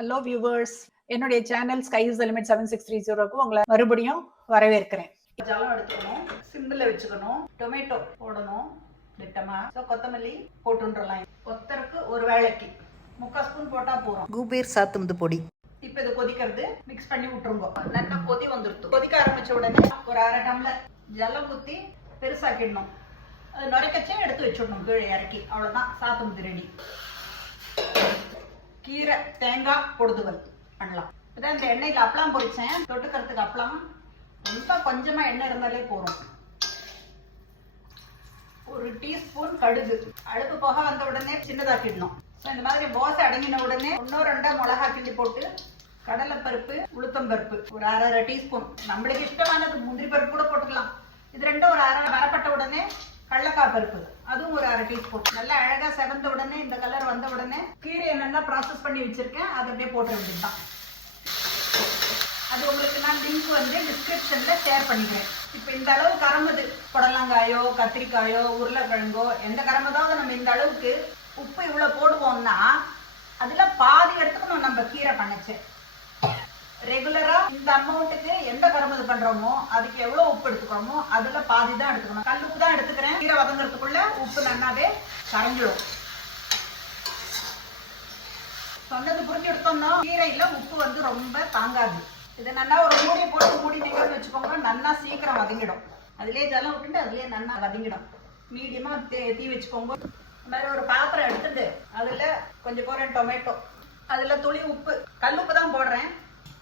Hello viewers என்னுடைய channel sky is limit seven six three ஜீரோக்கு உங்களை மறுபடியும் வரவேற்கிறேன். ஜலம் எடுத்துக்கணும். சிம்பிள் வச்சுக்கணும். டொமேட்டோ போடணும். திட்டமா. ஸோ கொத்தமல்லி போட்டுன்றலாம். கொத்தருக்கு ஒரு வேளைக்கு முக்கால் ஸ்பூன் போட்டா போதும். கூபீர் சாத்துமுது பொடி. இப்போ இது கொதிக்கிறது. மிக்ஸ் பண்ணி விட்டுருங்க. நல்லா கொதி வந்துருத்து. கொதிக்க ஆரம்பிச்ச உடனே ஒரு அரை டம்ளர் ஜலம் ஊற்றி பெருசாக்கிடணும். அது நுரைக்கச்சே எடுத்து வச்சிடணும். கீழே இறக்கி. அவ்வளோதான் சாத்துமுது ரெடி கீரை தேங்காய் பொடுதுவல் பண்ணலாம். இப்போதான் இந்த எண்ணெயில் அப்பளம் பொரிச்சேன். தொட்டுக்கிறதுக்கு அப்பளம். ரொம்ப கொஞ்சமா எண்ணெய் இருந்தாலே போதும். ஒரு டீஸ்பூன் கடுகு. அடுப்பு போக வந்த உடனே சின்னதாக்கிடணும். ஸோ இந்த மாதிரி ஓசை அடங்கின உடனே இன்னும் ரெண்டா மிளகா கிண்டி போட்டு கடலைப்பருப்பு உளுத்தம் பருப்பு. ஒரு அரை அரை டீஸ்பூன். நம்மளுக்கு இஷ்டமானது. முந்திரி பருப்பு கூட போட்டுக்கலாம். இது ரெண்டும் ஒரு அரை வரப்பட்ட உடனே கடலக்காய் பருப்பு. அதுவும் ஒரு அரை டீஸ்பூன் நல்லா அழகா செவந்த உடனே இந்த கலர் வந்த உடனே கீரையை நல்லா ப்ராசஸ் பண்ணி வச்சிருக்கேன். அதை அப்படியே போட்டு வேண்டியதுதான். அது உங்களுக்கு நான் லிங்க் வந்து டிஸ்கிரிப்ஷன்ல ஷேர் பண்ணிக்கிறேன். இப்போ இந்த அளவு கரம்புது புடலங்காயோ கத்திரிக்காயோ உருளைக்கிழங்கோ எந்த கரம்பதாவது நம்ம இந்த அளவுக்கு உப்பு இவ்வளோ போடுவோம்னா அதுல பாதி எடுத்துக்கணும் நம்ம கீரை பண்ணச்சு. இந்த அமௌண்ட்டுக்கு எந்த கரும்பு பண்றோமோ அதுக்கு எவ்வளவு உப்பு எடுத்துக்கிறோமோ அதுல பாதி தான் எடுத்துக்கணும். கல் உப்பு தான் எடுத்துக்கிறேன். கீரை வதங்குறதுக்குள்ள உப்பு நன்னாவே கரைஞ்சிடும் சொன்னது புரிஞ்சு எடுத்தோம்னா கீரையில உப்பு வந்து ரொம்ப தாங்காது. இது நல்லா ஒரு மூடி போட்டு மூடி மூடிட்டீங்கன்னு வச்சுக்கோங்க நல்லா சீக்கிரம் வதங்கிடும். அதுலயே ஜலம் விட்டுட்டு அதுலயே நல்லா வதங்கிடும். மீடியமா தீ வச்சுக்கோங்க. இந்த மாதிரி ஒரு பாத்திரம் எடுத்துட்டு அதுல கொஞ்சம் போறேன் டொமேட்டோ. அதுல துளி உப்பு. கல் உப்பு தான் போடுறேன்.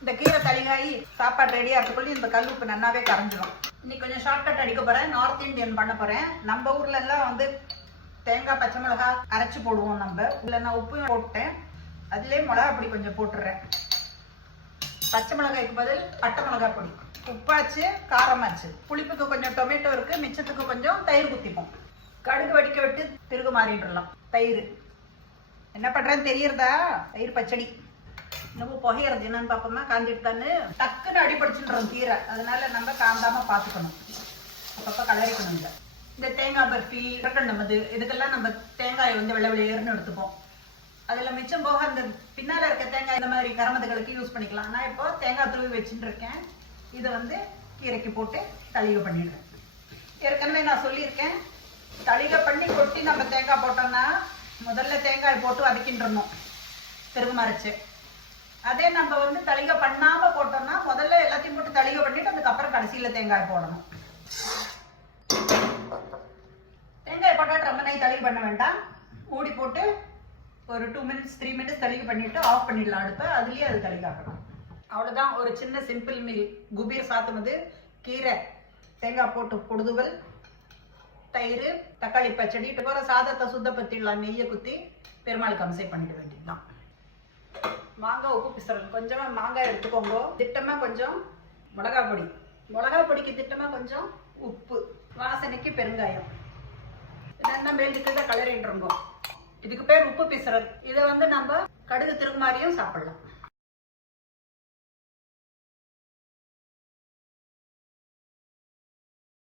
இந்த கீரை தளிகாய் சாப்பாடு ரெடி ஆகிறதுக்குள்ளே இந்த கல் உப்பு நல்லாவே கரைஞ்சிடும் இன்னைக்கு கொஞ்சம் ஷார்ட்கட் அடிக்க போறேன். நார்த் இந்தியன் பண்ண போறேன். நம்ம ஊர்ல எல்லாம் வந்து தேங்காய் பச்சை மிளகா அரைச்சி போடுவோம் நம்ம. இல்லை நான் உப்பையும் போட்டேன். அதுலேயே மிளகா பொடி கொஞ்சம் போட்டுடுறேன் பச்சை மிளகாய்க்கு பதில் பட்டை மிளகாய் பொடி. உப்பாச்சு காரமாச்சு. புளிப்புக்கு கொஞ்சம் டொமேட்டோ இருக்குது மிச்சத்துக்கு கொஞ்சம் தயிர் குத்திப்போம் கடுகு வடிக்க விட்டு திருகு மாறிடலாம். தயிர். என்ன பண்றேன்னு தெரியறதா? தயிர் பச்சடி. இன்னமும் புகையிறது என்னன்னு பார்ப்போமா காஞ்சிட்டான்னு டக்குன்னு அடிபடிச்சுன்றோம் கீரை. அதனால நம்ம காந்தாம பார்த்துக்கணும் அப்பப்போ கலரிக்கணும் இல்லை இந்த தேங்காய் பர்ஃபி மது இதுக்கெல்லாம் நம்ம தேங்காயை வந்து வெள்ளை வெளியேறுன்னு எடுத்துப்போம். அதில் மிச்சம் போக அந்த பின்னால் இருக்க தேங்காய் இந்த மாதிரி கரமதுகளுக்கு யூஸ் பண்ணிக்கலாம். நான் இப்போ தேங்காய் துருவி வச்சுட்டு இருக்கேன். இதை வந்து கீரைக்கு போட்டு தளிகை பண்ணிடுறேன். ஏற்கனவே நான் சொல்லியிருக்கேன். தளிகை பண்ணி கொட்டி நம்ம தேங்காய் போட்டோம்னா முதல்ல தேங்காய் போட்டு வதக்கின்றணும். திருகு மறைச்சு. அதே நம்ம வந்து தளிக பண்ணாம போட்டோம்னா முதல்ல எல்லாத்தையும் போட்டு தளிக பண்ணிட்டு அதுக்கப்புறம் கடைசியில தேங்காய் போடணும். தேங்காய் போட்டால் ரொம்ப நைட் தளிக பண்ண வேண்டாம். மூடி போட்டு ஒரு டூ மினிட்ஸ் த்ரீ மினிட்ஸ் தளிக பண்ணிட்டு ஆஃப் பண்ணிடலாம் அடுப்பை. அதுலயே அது தளிகாக்கணும். அவ்வளவுதான். ஒரு சின்ன சிம்பிள் மீல் குபீர் சாத்துனது கீரை தேங்காய் போட்டு பொடுதுவல் தயிர் தக்காளி பச்சடி போகிற சாதத்தை சுத்தப்படுத்திடலாம். நெய்யை குத்தி பெருமாளுக்கு அம்சை பண்ணிட வேண்டியதுதான். மாங்காய் உப்பு பிசுறது கொஞ்சமா மாங்காய் எடுத்துக்கோங்க. திட்டமா கொஞ்சம் மிளகா பொடி. மிளகா பொடிக்கு திட்டமா கொஞ்சம் உப்பு. வாசனைக்கு பெருங்காயம். இதெல்லாம் மேல் இருக்கிறத இதுக்கு பேர் உப்பு பிசுறது இதை வந்து நம்ம கடுகு திருமாரியும் சாப்பிடலாம்.